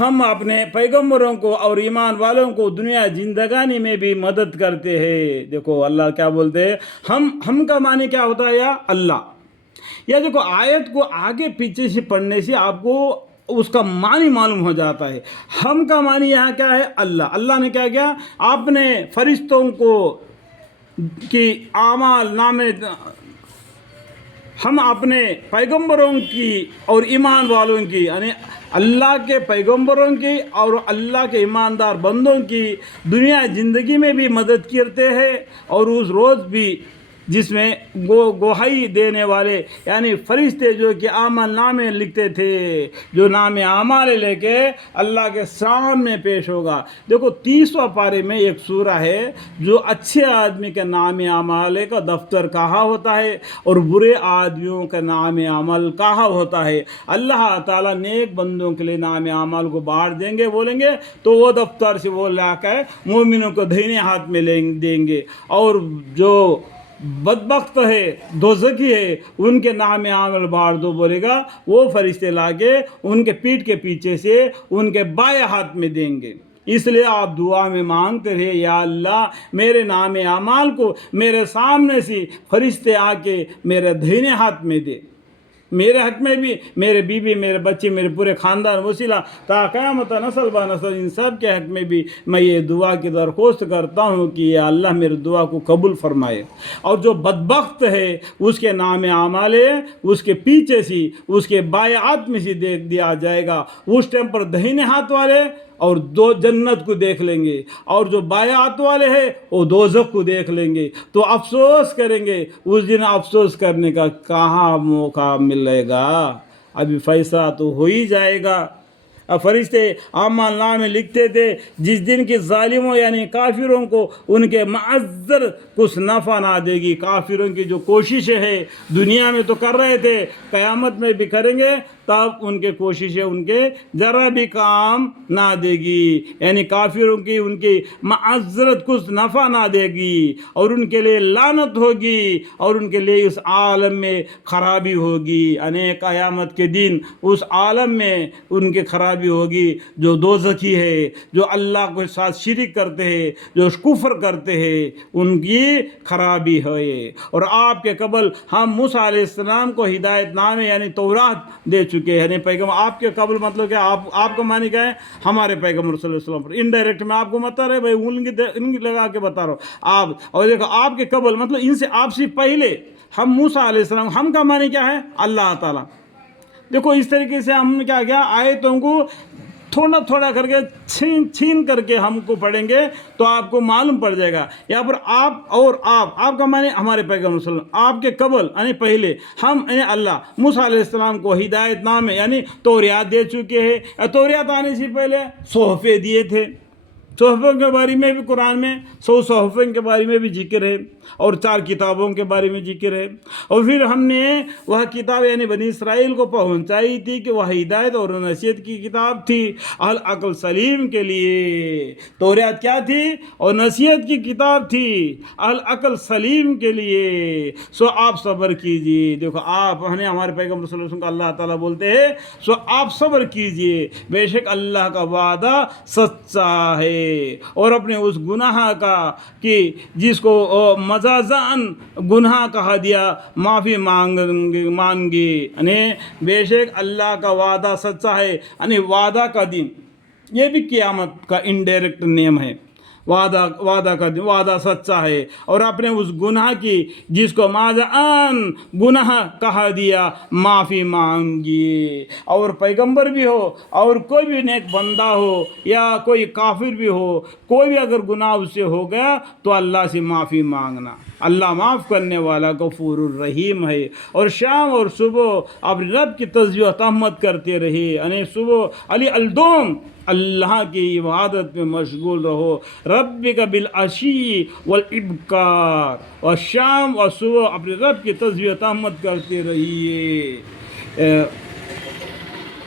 ہم اپنے پیغمبروں کو اور ایمان والوں کو دنیا زندگانی میں بھی مدد کرتے ہیں۔ دیکھو اللہ کیا بولتے ہیں، ہم کا معنی کیا ہوتا ہے، یا اللہ، یا دیکھو آیت کو آگے پیچھے سے پڑھنے سے آپ کو اس کا معنی معلوم ہو جاتا ہے۔ ہم کا معنی یہاں کیا ہے، اللہ۔ اللہ نے کیا کیا، اپنے فرشتوں کو کی اعمال نامے، ہم اپنے پیغمبروں کی اور ایمان والوں کی، یعنی اللہ کے پیغمبروں کی اور اللہ کے ایماندار بندوں کی دنیا زندگی میں بھی مدد کرتے ہیں، اور اس روز بھی جس میں گواہی دینے والے یعنی فرشتے جو کہ اعمال نامے لکھتے تھے، جو نام اعمال لے کے اللہ کے سامنے پیش ہوگا۔ دیکھو 30واں پارے میں ایک سورہ ہے جو اچھے آدمی کے نام اعمال کا دفتر کہا ہوتا ہے اور برے آدمیوں کا نام عمل کہا ہوتا ہے۔ اللہ تعالیٰ نیک بندوں کے لیے نام اعمال کو بانٹ دیں گے، بولیں گے تو وہ دفتر سے وہ لا کر مومنوں کو دہنے ہاتھ میں دیں گے، اور جو بدبخت ہے، دوزخی ہے، ان کے نام عمل بانٹ دو، بولے گا وہ فرشتے لا کے ان کے پیٹھ کے پیچھے سے ان کے بائیں ہاتھ میں دیں گے۔ اس لیے آپ دعا میں مانگتے رہے، یا اللہ میرے نام اعمال کو میرے سامنے سے فرشتے آ کے میرے دہنے ہاتھ میں دے، میرے حق میں بھی، میرے بیوی، میرے بچے، میرے پورے خاندان وسیلہ تا قیامت نسل با نسل ان سب کے حق میں بھی میں یہ دعا کی درخواست کرتا ہوں کہ یا اللہ میرے دعا کو قبول فرمائے۔ اور جو بدبخت ہے اس کے نام اعمال اس کے پیچھے سے، اس کے بائیں ہاتھ میں سے دیکھ دیا جائے گا۔ اس ٹائم پر دہنے ہاتھ والے اور دو جنت کو دیکھ لیں گے، اور جو بائیں ہاتھ والے ہیں وہ دوزخ کو دیکھ لیں گے، تو افسوس کریں گے۔ اس دن افسوس کرنے کا کہاں موقع ملے گا، ابھی فیصلہ تو ہو ہی جائے گا۔ فرشتے اعمال نامے لکھتے تھے، جس دن کی ظالموں یعنی کافروں کو ان کے معذر کچھ نفع نہ دے گی۔ کافروں کی جو کوششیں ہیں دنیا میں تو کر رہے تھے، قیامت میں بھی کریں گے، تب ان کے کوششیں ان کے ذرا بھی کام نہ دے گی، یعنی کافروں کی ان کی معذرت کچھ نفع نہ دے گی، اور ان کے لیے لعنت ہوگی، اور ان کے لیے اس عالم میں خرابی ہوگی۔ یعنی قیامت کے دن اس عالم میں ان کے خرابی ہوگی، جو دوزخی ہے، جو اللہ کے ساتھ شرک کرتے ہیں، جو کفر کرتے ہیں، ان کی خرابی ہے۔ اور آپ کے قبل ہم موسیٰ علیہ السلام کو ہدایت نامے یعنی تورات دے چکے ہیں، یعنی پیغمبر آپ کے قبل مطلب کہ آپ کا معنی کیا ہے، ہمارے پیغمبر صلی اللہ علیہ وسلم پر انڈائریکٹ میں آپ کو بتا رہے بھائی، انگلی لگا کے بتا رہا ہوں آپ۔ اور دیکھو آپ کے قبل مطلب ان سے آپ سے پہلے ہم موسیٰ علیہ السلام، ہم کا معنی کیا ہے، اللہ تعالیٰ۔ دیکھو اس طریقے سے ہم نے کیا کیا، آیتوں کو تھوڑا تھوڑا کر کے چھین کر کے ہم کو پڑھیں گے تو آپ کو معلوم پڑ جائے گا۔ یہاں پر آپ اور آپ کا معنی ہمارے پیغمبر صلی اللہ علیہ وسلم، آپ کے قبل یعنی پہلے ہم یعنی اللہ موسیٰ علیہ السلام کو ہدایت نامے یعنی توریات دے چکے ہیں۔ توریات آنے سے پہلے صحفے دیے تھے، صحفوں کے بارے میں بھی قرآن میں 100 صحفوں کے بارے میں بھی ذکر ہے، اور 4 کتابوں کے بارے میں ذکر ہے۔ اور پھر ہم نے وہ کتاب یعنی بنی اسرائیل کو پہنچائی تھی کہ وہ ہدایت اور نصیحت کی کتاب تھی اہل عقل سلیم کے لیے۔ توریات کیا تھی، اور نصیحت کی کتاب تھی اہل عقل سلیم کے لیے۔ سو آپ صبر کیجئے۔ دیکھو آپ ہمیں ہمارے پیغمبر صلی اللہ علیہ وسلم کو اللہ تعالیٰ بولتے ہیں سو آپ صبر کیجئے، بے شک اللہ کا وعدہ سچا ہے، اور اپنے اس گناہ کا کہ جس کو مجازاً گناہ کہا دیا معافی مانگے، یعنی بے شک اللہ کا وعدہ سچا ہے، یعنی وعدہ کا دن، یہ بھی قیامت کا انڈائریکٹ نیم ہے۔ وعدہ کا وعدہ سچا ہے، اور اپنے اس گناہ کی جس کو ماضان گناہ کہا دیا معافی مانگیے۔ اور پیغمبر بھی ہو اور کوئی بھی نیک بندہ ہو یا کوئی کافر بھی ہو، کوئی بھی اگر گناہ اس سے ہو گیا تو اللہ سے معافی مانگنا، اللہ معاف کرنے والا غفور الرحیم ہے۔ اور شام اور صبح اپنے رب کی تسبیح و تحمید کرتے رہے، یعنی صبح علی الدوم اللہ کی عبادت میں مشغول رہو، ربک بالعشی والابکار، اور شام اور صبح اپنے رب کی تسبیح و تحمید کرتے رہیے۔